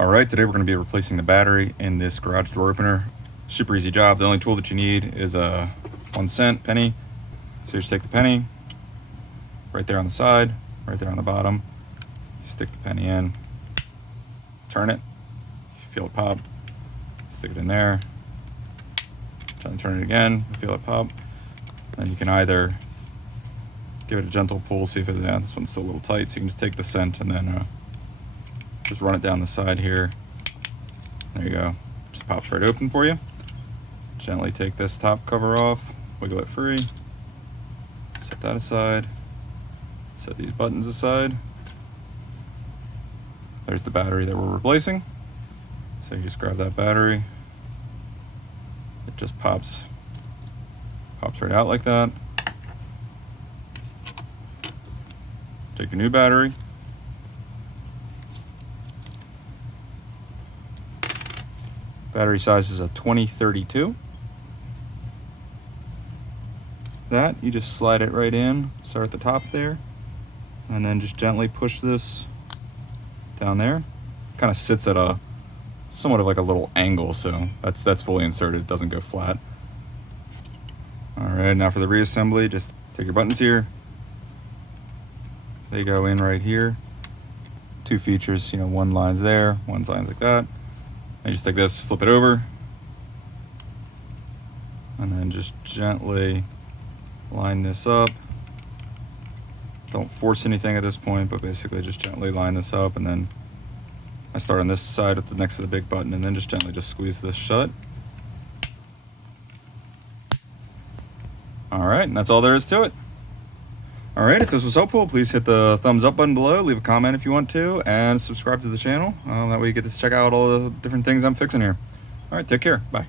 Alright, today we're going to be replacing the battery in this garage door opener. Super easy job. The only tool that you need is a 1 cent penny. So you just take the penny, right there on the side, right there on the bottom. Stick the penny in, turn it, you feel it pop, stick it in there, turn it again, you feel it pop. Then you can either give it a gentle pull, see if it, this one's still a little tight, so you can just take the cent and then just run it down the side here. There you go. Just pops right open for you. Gently take this top cover off, wiggle it free, set that aside, set these buttons aside. There's the battery that we're replacing. So you just grab that battery. It just pops right out like that. Take a new battery. Battery size is a 2032. That, you just slide it right in, start at the top there, and then just gently push this down there. Kind of sits at a somewhat of like a little angle, so that's fully inserted, it doesn't go flat. Alright, now for the reassembly, just take your buttons here. They go in right here. Two features, one line's there, one line's like that. And just take this, flip it over, and then just gently line this up. Don't force anything at this point, but basically just gently line this up, and then I start on this side at the next to the big button, and then just gently just squeeze this shut. All right, and that's all there is to it. All right, if this was helpful, please hit the thumbs up button below, leave a comment if you want to, and subscribe to the channel. That way you get to check out all the different things I'm fixing here. All right, take care. Bye.